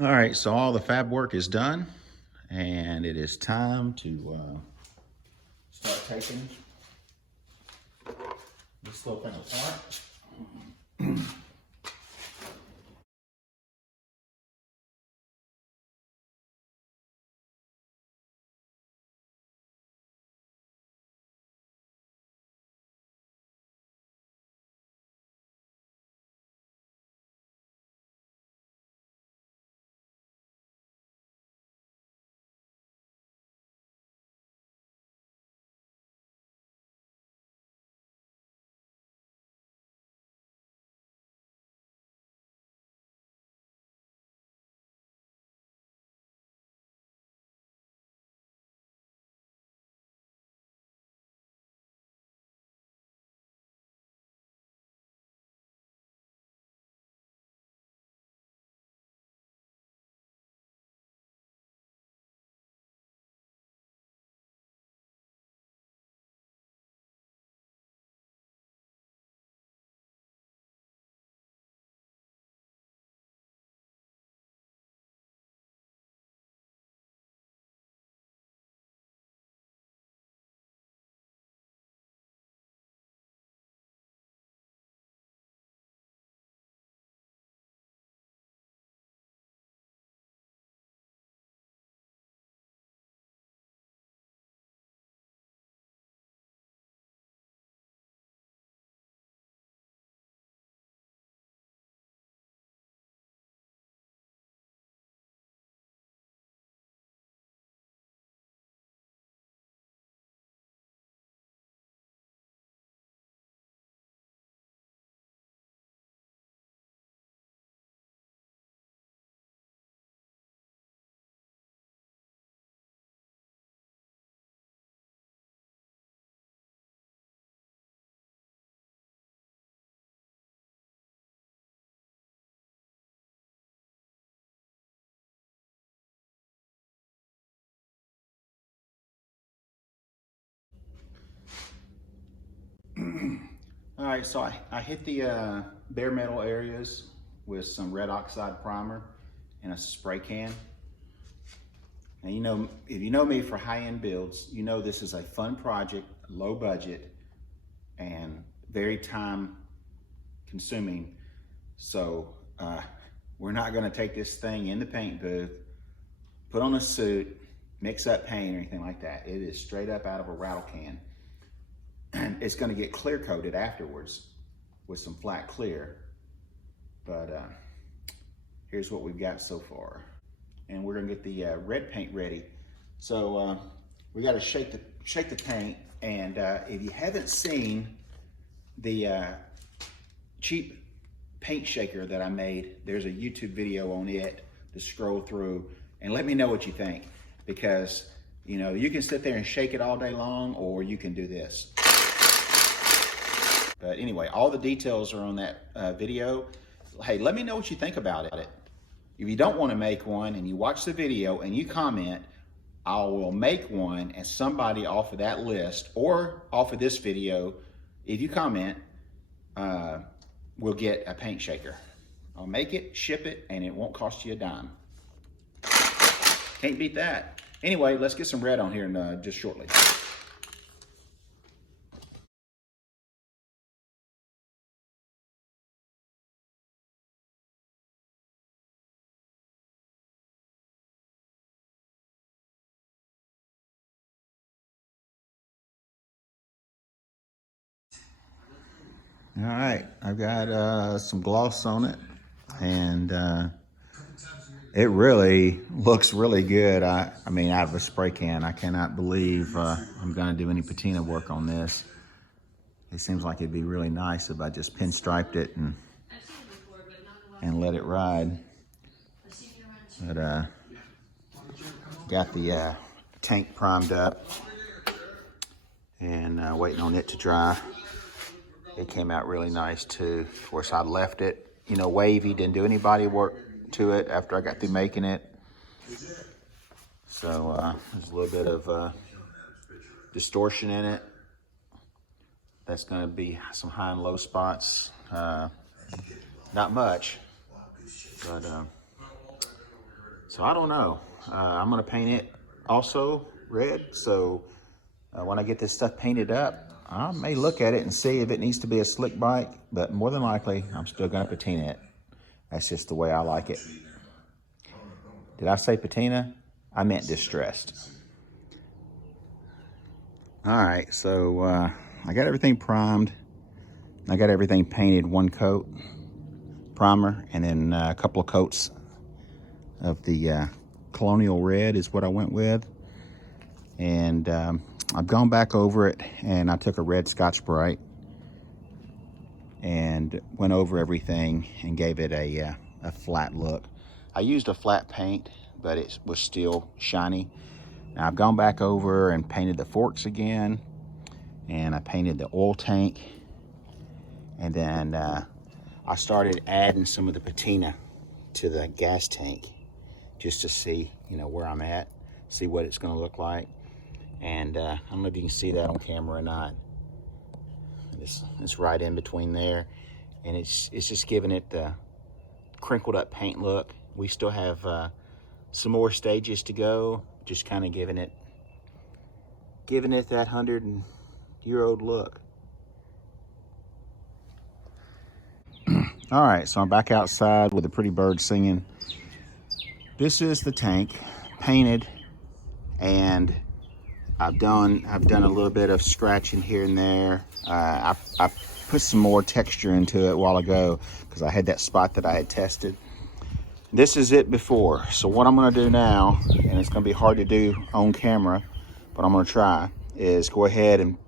All right, so all the fab work is done, and it is time to start taking this little thing apart. All right, so I hit the bare metal areas with some red oxide primer and a spray can. And you know, if you know me for high-end builds, you know this is a fun project, low budget, and very time consuming. So we're not gonna take this thing in the paint booth, put on a suit, mix up paint or anything like that. It is straight up out of a rattle can. And it's gonna get clear coated afterwards with some flat clear. But here's what we've got so far. And we're gonna get the red paint ready. So we gotta shake the paint. And if you haven't seen the cheap paint shaker that I made, there's a YouTube video on it to scroll through and let me know what you think. Because you know, you can sit there and shake it all day long, or you can do this. But anyway, all the details are on that video. Hey, let me know what you think about it. If you don't want to make one and you watch the video and you comment, I will make one, and somebody off of that list or off of this video, if you comment, will get a paint shaker. I'll make it, ship it, and it won't cost you a dime. Can't beat that. Anyway, let's get some red on here in just shortly. All right, I've got some gloss on it, and it really looks really good. I mean, out of a spray can. I cannot believe I'm gonna do any patina work on this. It seems like it'd be really nice if I just pinstriped it and let it ride. But got the tank primed up and waiting on it to dry. It came out really nice too. Of course, I left it, you know, wavy, didn't do any body work to it after I got through making it. So there's a little bit of distortion in it. That's gonna be some high and low spots. Not much, but So I don't know. I'm gonna paint it also red. So when I get this stuff painted up, I may look at it and see if it needs to be a slick bike, but more than likely, I'm still gonna patina it. That's just the way I like it. Did I say patina? I meant distressed. All right, so I got everything primed. I got everything painted, one coat primer, and then a couple of coats of the Colonial Red is what I went with. And I've gone back over it, and I took a red Scotch-Brite and went over everything and gave it a flat look. I used a flat paint, but it was still shiny. Now I've gone back over and painted the forks again, and I painted the oil tank, and then I started adding some of the patina to the gas tank just to see, you know, where I'm at, see what it's going to look like. And I don't know if you can see that on camera or not. It's right in between there, and it's just giving it the crinkled up paint look. We still have some more stages to go, just kind of giving it that 100-year-old look. All right, so I'm back outside with a pretty bird singing. This is the tank, painted, and I've done a little bit of scratching here and there. I put some more texture into it a while ago because I had that spot that I had tested. This is it before. So what I'm going to do now, and it's going to be hard to do on camera, but I'm going to try, is go ahead and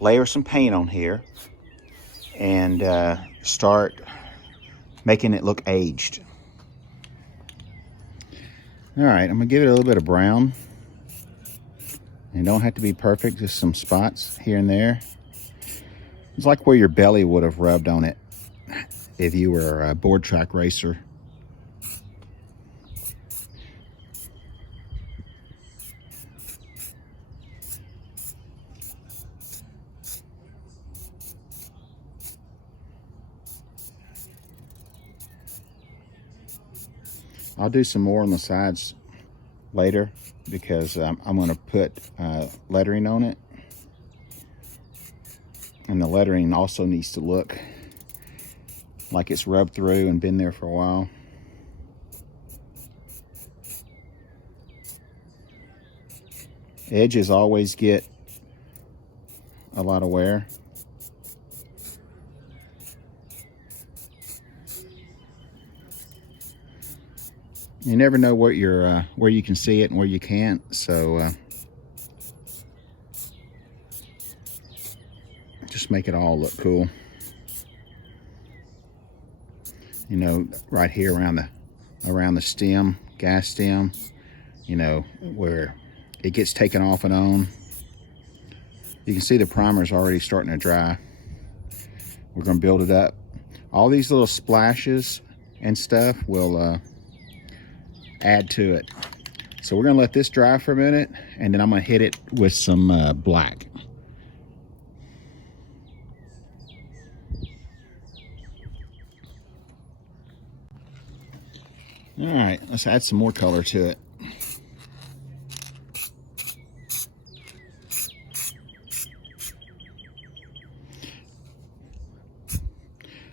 layer some paint on here and start making it look aged. All right, I'm going to give it a little bit of brown. And don't have to be perfect, just some spots here and there. It's like where your belly would have rubbed on it if you were a board track racer. I'll do some more on the sides later because I'm going to put lettering on it. And the lettering also needs to look like it's rubbed through and been there for a while. Edges always get a lot of wear. You never know what you're, where you can see it and where you can't. So just make it all look cool. You know, right here around the stem, gas stem, you know, where it gets taken off and on. You can see the primer's already starting to dry. We're going to build it up. All these little splashes and stuff will add to it. So we're going to let this dry for a minute, and then I'm going to hit it with some black. All right, let's add some more color to it.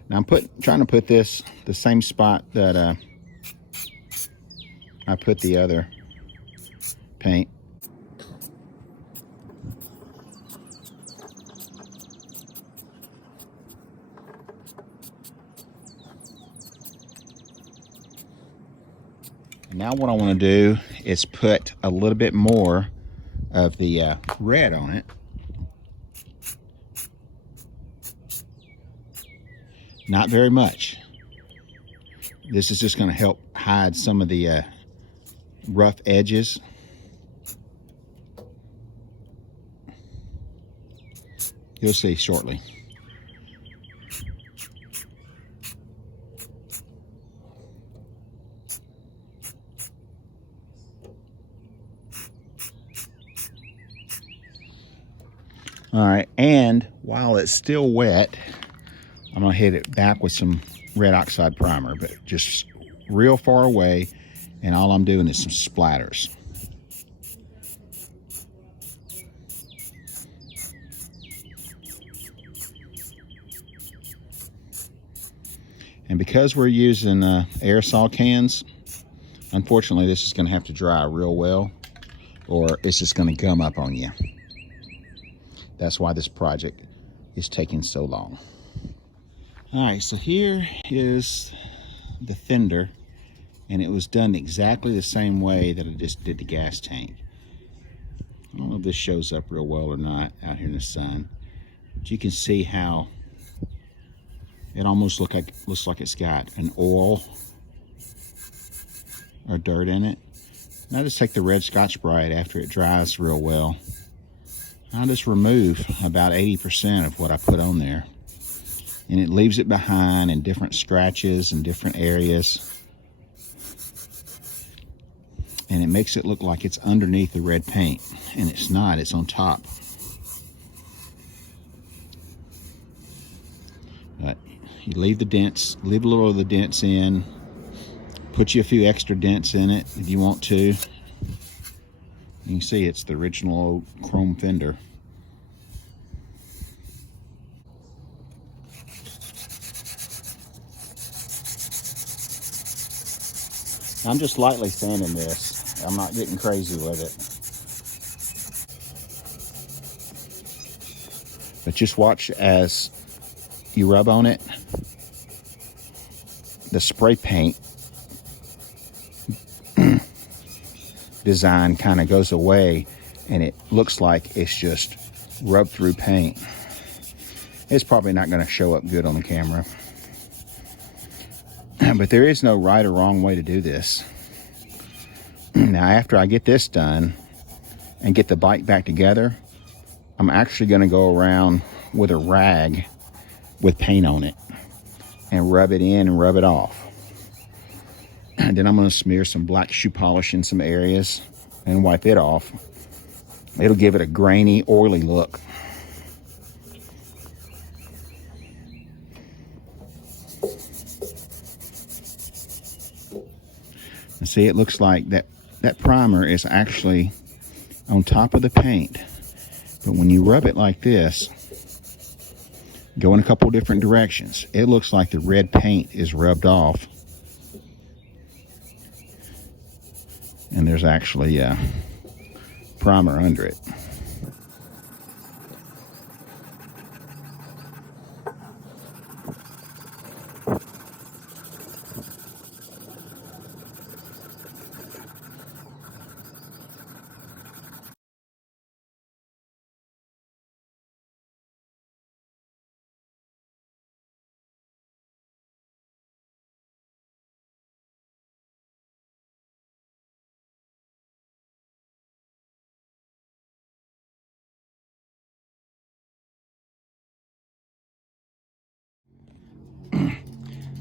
Now I'm trying to put this the same spot that I put the other paint. Now what I want to do is put a little bit more of the red on it. Not very much. This is just going to help hide some of the rough edges. You'll see shortly. All right, and while it's still wet, I'm gonna hit it back with some red oxide primer, but just real far away, And all I'm doing is some splatters. And because we're using aerosol cans, unfortunately this is going to have to dry real well, or it's just going to gum up on you. That's why this project is taking so long. All right, so here is the Fender, and it was done exactly the same way that I just did the gas tank. I don't know if this shows up real well or not out here in the sun, but you can see how it almost looks like it's got an oil or dirt in it. And I just take the red Scotch-Brite after it dries real well. I just remove about 80% of what I put on there, and it leaves it behind in different scratches and different areas, and it makes it look like it's underneath the red paint, and it's not, it's on top. But you leave the dents, leave a little of the dents in, put you a few extra dents in it if you want to. You can see it's the original old chrome Fender. I'm just lightly sanding this. I'm not getting crazy with it. But just watch as you rub on it, the spray paint design kind of goes away, and it looks like it's just rubbed through paint. It's probably not going to show up good on the camera, but there is no right or wrong way to do this. Now, after I get this done and get the bike back together, I'm actually going to go around with a rag with paint on it and rub it in and rub it off. And then I'm going to smear some black shoe polish in some areas and wipe it off. It'll give it a grainy, oily look. And see, it looks like that primer is actually on top of the paint. But when you rub it like this, go in a couple different directions, it looks like the red paint is rubbed off. And there's actually a primer under it.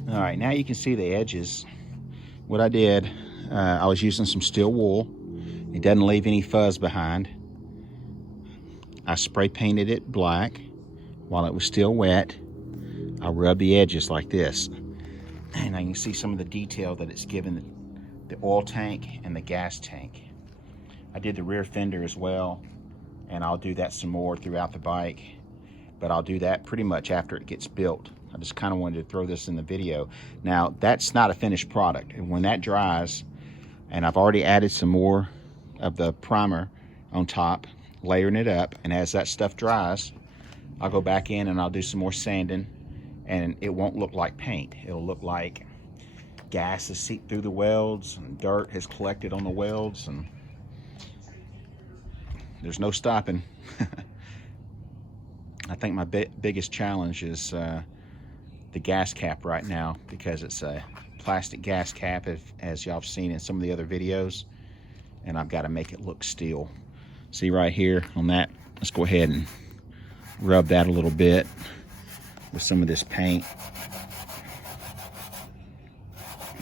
All right, now you can see the edges. What I did, I was using some steel wool. It doesn't leave any fuzz behind. I spray painted it black while it was still wet. I rubbed the edges like this, and I can see some of the detail that it's given the oil tank and the gas tank. I did the rear fender as well, and I'll do that some more throughout the bike, but I'll do that pretty much after it gets built. I just kind of wanted to throw this in the video. Now, that's not a finished product, and when that dries, and I've already added some more of the primer on top, layering it up, and as that stuff dries, I'll go back in and I'll do some more sanding, and it won't look like paint. It'll look like gas has seeped through the welds and dirt has collected on the welds, and there's no stopping. I think my biggest challenge is the gas cap right now, because it's a plastic gas cap, as y'all have seen in some of the other videos, and I've got to make it look steel. See right here on that, let's go ahead and rub that a little bit with some of this paint.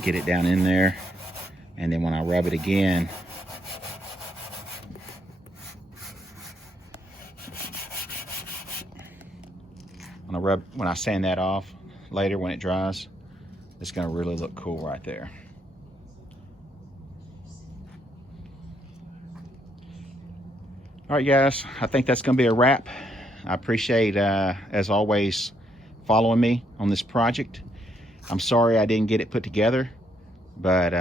Get it down in there, and then when I rub it again, when I sand that off later when it dries, it's going to really look cool right there. All right, guys, I think that's going to be a wrap. I appreciate, as always, following me on this project. I'm sorry I didn't get it put together, but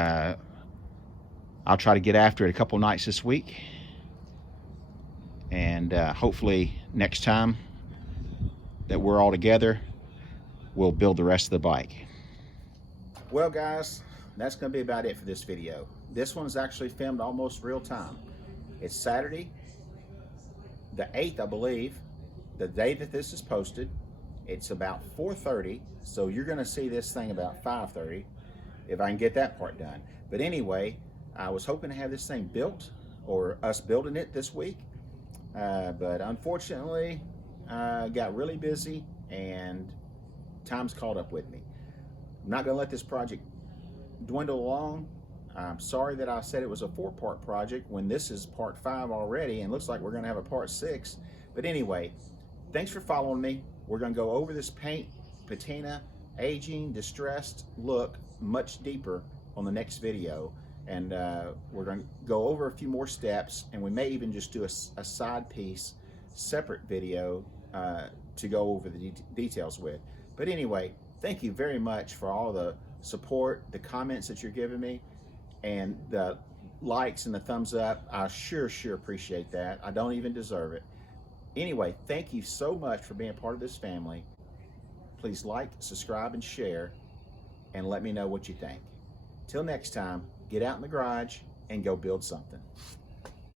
I'll try to get after it a couple nights this week. And hopefully next time that we're all together, we'll build the rest of the bike. Well, guys, that's going to be about it for this video. This one's actually filmed almost real time. It's Saturday, the 8th, I believe, the day that this is posted. It's about 4:30, so you're going to see this thing about 5:30 if I can get that part done. But anyway, I was hoping to have this thing built, or us building it this week, but unfortunately got really busy and time's caught up with me. I'm not going to let this project dwindle along. I'm sorry that I said it was a 4-part project when this is part 5 already, and looks like we're going to have a part 6. But anyway, thanks for following me. We're going to go over this paint, patina, aging, distressed look much deeper on the next video. And we're going to go over a few more steps, and we may even just do a side piece, separate video to go over the details with. But anyway, thank you very much for all the support, the comments that you're giving me, and the likes and the thumbs up. I sure appreciate that. I don't even deserve it. Anyway, thank you so much for being part of this family. Please like, subscribe, and share, and let me know what you think. Till next time, get out in the garage and go build something.